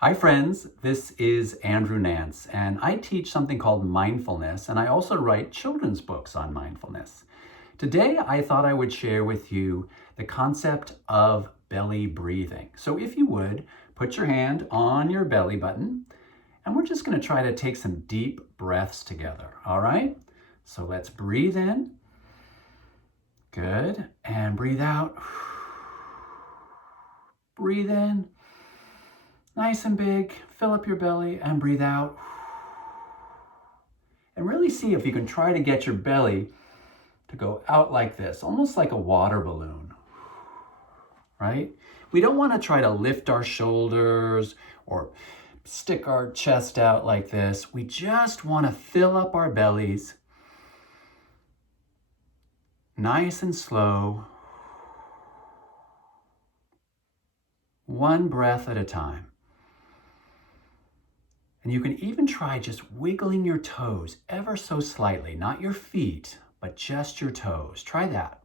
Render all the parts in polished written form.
Hi friends, this is Andrew Nance, and I teach something called mindfulness, and I also write children's books on mindfulness. Today I thought I would share with you the concept of belly breathing. So if you would, put your hand on your belly button, and we're just going to try to take some deep breaths together, all right? So let's breathe in. Good, and breathe out. Breathe in. Nice and big, fill up your belly and breathe out. And really see if you can try to get your belly to go out like this, almost like a water balloon, right? We don't want to try to lift our shoulders or stick our chest out like this. We just want to fill up our bellies, nice and slow, one breath at a time. And you can even try just wiggling your toes ever so slightly, not your feet, but just your toes. Try that.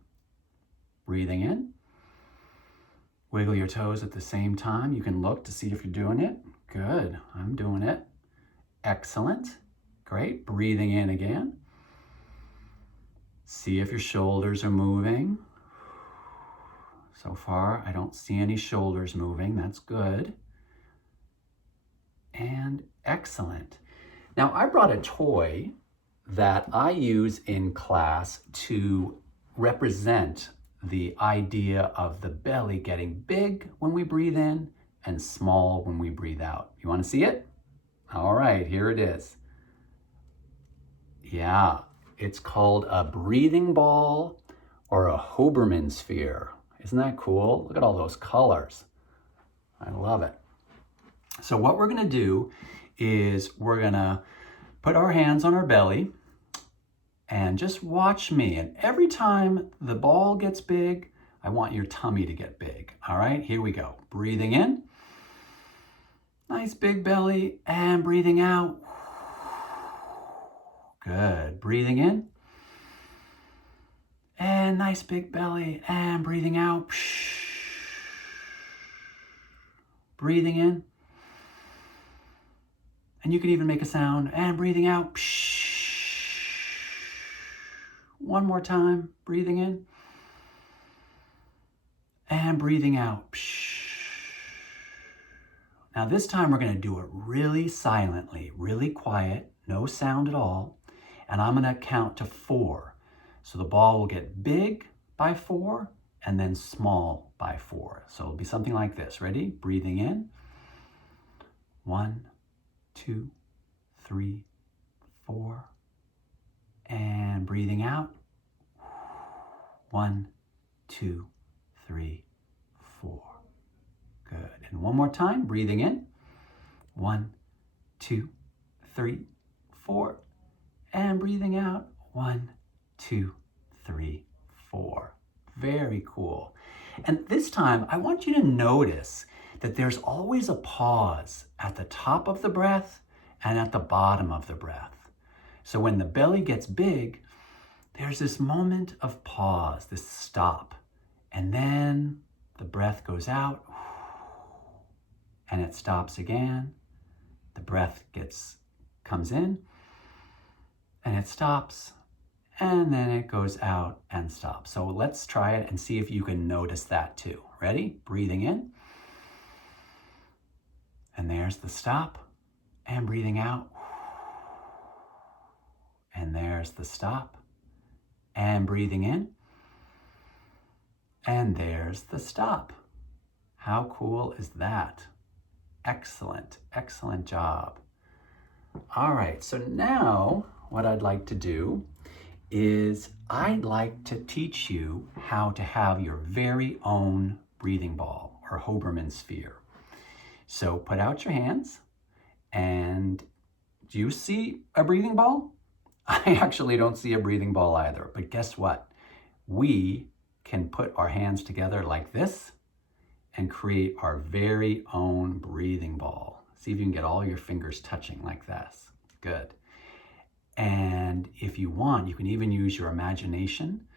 Breathing in. Wiggle your toes at the same time. You can look to see if you're doing it. Good, I'm doing it. Excellent. Great, breathing in again. See if your shoulders are moving. So far, I don't see any shoulders moving. That's good. And excellent. Now, I brought a toy that I use in class to represent the idea of the belly getting big when we breathe in and small when we breathe out. You want to see it? All right, here it is. Yeah, it's called a breathing ball or a Hoberman sphere. Isn't that cool? Look at all those colors. I love it. So what we're going to do is we're going to put our hands on our belly and just watch me. And every time the ball gets big, I want your tummy to get big. All right, here we go. Breathing in. Nice big belly, and breathing out. Good. Breathing in. And nice big belly, and breathing out. Breathing in. And you can even make a sound, and breathing out. One more time, breathing in. And breathing out. Now this time we're going to do it really silently, really quiet, no sound at all. And I'm going to count to 4. So the ball will get big by 4 and then small by 4. So it'll be something like this. Ready? Breathing in. 1, 2, 3, 4. And breathing out. 1, 2, 3, 4. Good. And one more time. Breathing in. 1, 2, 3, 4. And breathing out. 1, 2, 3, 4. Very cool. And this time, I want you to notice that there's always a pause at the top of the breath and at the bottom of the breath. So when the belly gets big, there's this moment of pause, this stop. And then the breath goes out and it stops again. The breath comes in and it stops, and then it goes out and stops. So let's try it and see if you can notice that too. Ready? Breathing in. And there's the stop. And breathing out. And there's the stop. And breathing in. And there's the stop. How cool is that? Excellent, excellent job. All right, so now what I'd like to do is I'd like to teach you how to have your very own breathing ball or Hoberman sphere. So put out your hands, and do you see a breathing ball? I actually don't see a breathing ball either, but guess what? We can put our hands together like this and create our very own breathing ball. See if you can get all your fingers touching like this. Good. And if you want, you can even use your imagination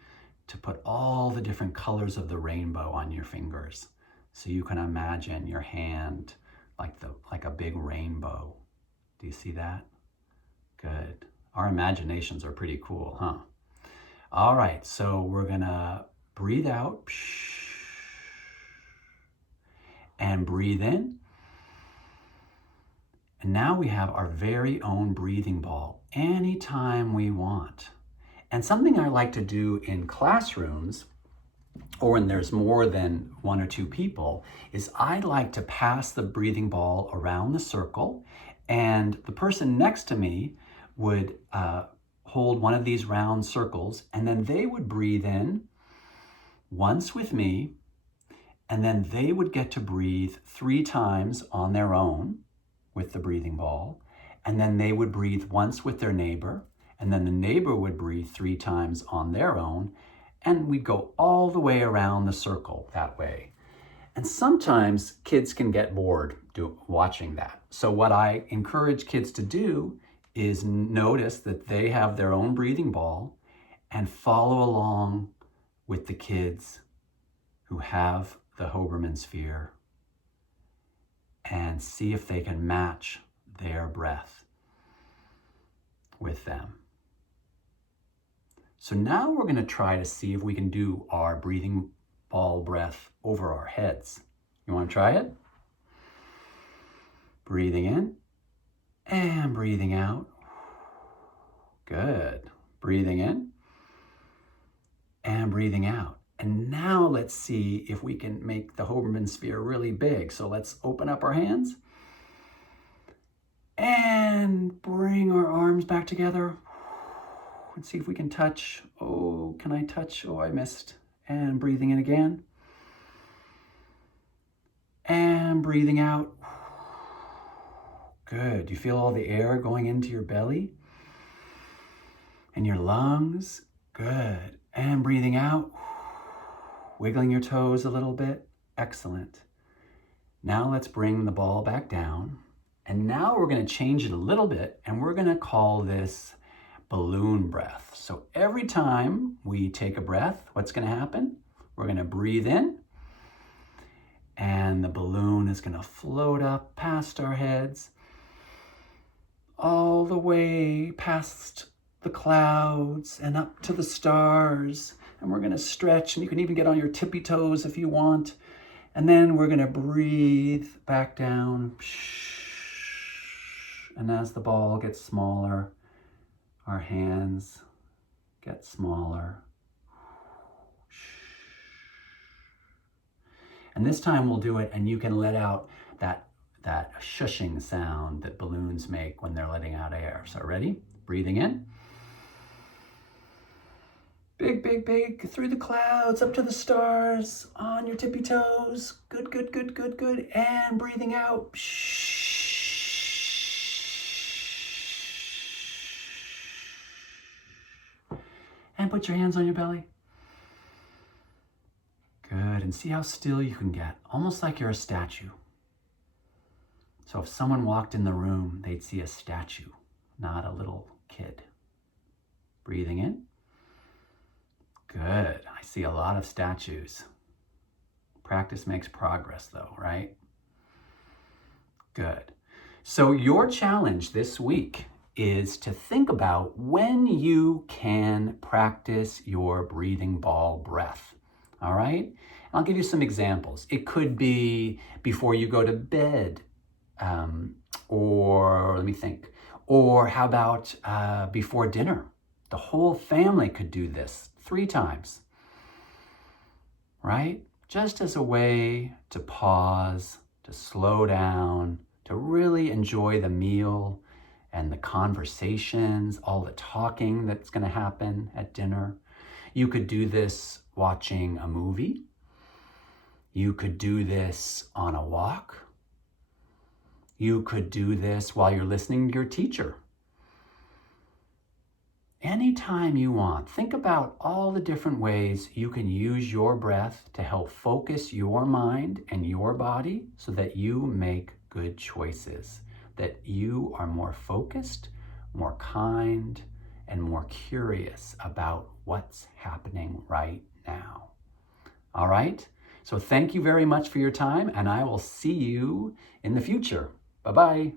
to put all the different colors of the rainbow on your fingers. So you can imagine your hand like a big rainbow. Do you see that? Good. Our imaginations are pretty cool, huh? All right, so we're gonna breathe out and breathe in. And now we have our very own breathing ball anytime we want. And something I like to do in classrooms, or when there's more than one or two people, is I like to pass the breathing ball around the circle, and the person next to me would hold one of these round circles, and then they would breathe in once with me, and then they would get to breathe 3 times on their own with the breathing ball, and then they would breathe once with their neighbor, and then the neighbor would breathe 3 times on their own, and we'd go all the way around the circle that way. And sometimes kids can get bored watching that. So what I encourage kids to do is notice that they have their own breathing ball and follow along with the kids who have the Hoberman sphere and see if they can match their breath with them. So now we're going to try to see if we can do our breathing ball breath over our heads. You want to try it? Breathing in and breathing out. Good. Breathing in and breathing out. And now let's see if we can make the Hoberman sphere really big. So let's open up our hands and bring our arms back together. Let's see if we can touch. Oh, can I touch? Oh, I missed. And breathing in again. And breathing out. Good. You feel all the air going into your belly and your lungs? Good. And breathing out. Wiggling your toes a little bit. Excellent. Now let's bring the ball back down. And now we're going to change it a little bit, and we're going to call this balloon breath. So every time we take a breath, what's going to happen? We're going to breathe in, and the balloon is going to float up past our heads, all the way past the clouds and up to the stars. And we're going to stretch, and you can even get on your tippy toes if you want. And then we're going to breathe back down. And as the ball gets smaller, our hands get smaller. And this time we'll do it, and you can let out that shushing sound that balloons make when they're letting out air. So ready? Breathing in. Big, big, big, through the clouds, up to the stars, on your tippy toes. Good, good, good, good, good. And breathing out. And put your hands on your belly. Good, and see how still you can get, almost like you're a statue. So if someone walked in the room, they'd see a statue, not a little kid. Breathing in. Good, I see a lot of statues. Practice makes progress though, right? Good. So your challenge this week is to think about when you can practice your breathing ball breath. All right? I'll give you some examples. It could be before you go to bed, or let me think. Or how about before dinner? The whole family could do this 3 times, right? Just as a way to pause, to slow down, to really enjoy the meal and the conversations, all the talking that's going to happen at dinner. You could do this watching a movie. You could do this on a walk. You could do this while you're listening to your teacher. Anytime you want, think about all the different ways you can use your breath to help focus your mind and your body so that you make good choices, that you are more focused, more kind, and more curious about what's happening right now. All right? So thank you very much for your time, and I will see you in the future. Bye-bye.